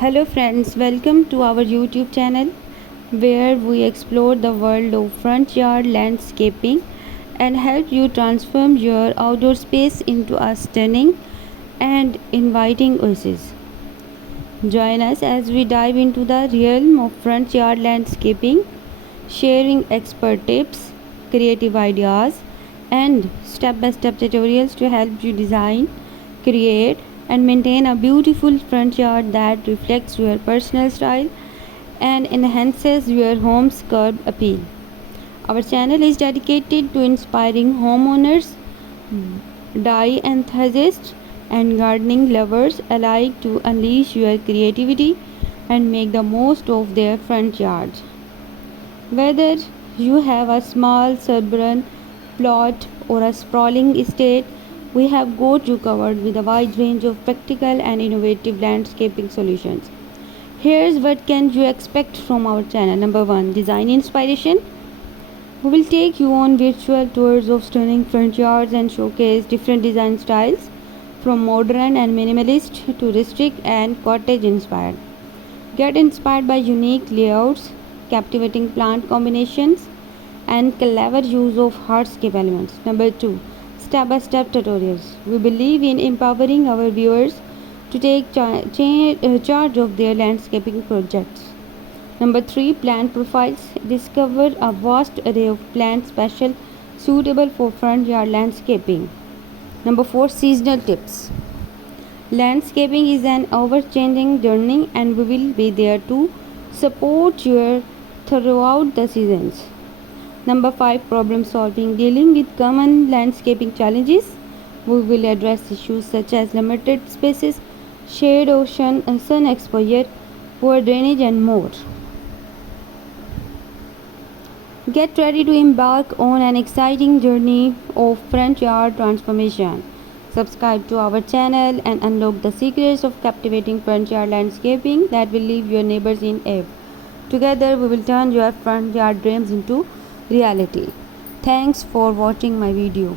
Hello friends, welcome to our YouTube channel where we explore the world of front yard landscaping and help you transform your outdoor space into a stunning and inviting oasis. Join us as we dive into the realm of front yard landscaping, sharing expert tips, creative ideas, and step-by-step tutorials to help you design, create, and maintain a beautiful front yard that reflects your personal style and enhances your home's curb appeal. Our channel is dedicated to inspiring homeowners, dye enthusiasts, and gardening lovers alike to unleash your creativity and make the most of their front yards. Whether you have a small suburban plot or a sprawling estate, we have got you covered with a wide range of practical and innovative landscaping solutions. Here's what can you expect from our channel. Number 1, design inspiration. We will take you on virtual tours of stunning front yards and showcase different design styles from modern and minimalist to rustic and cottage inspired. Get inspired by unique layouts, captivating plant combinations, and clever use of hardscape elements. Number 2, step-by-step tutorials. We believe in empowering our viewers to take charge of their landscaping projects. Number 3, plant profiles. Discover a vast array of plants special suitable for front yard landscaping. Number 4, seasonal tips. Landscaping is an ever-changing journey and we will be there to support you throughout the seasons. Number 5, problem solving. Dealing with common landscaping challenges. We will address issues such as limited spaces, shade, ocean, and sun exposure, poor drainage, and more. Get ready to embark on an exciting journey of front yard transformation. Subscribe to our channel and unlock the secrets of captivating front yard landscaping that will leave your neighbors in awe. Together, we will turn your front yard dreams into reality. Thanks for watching my video.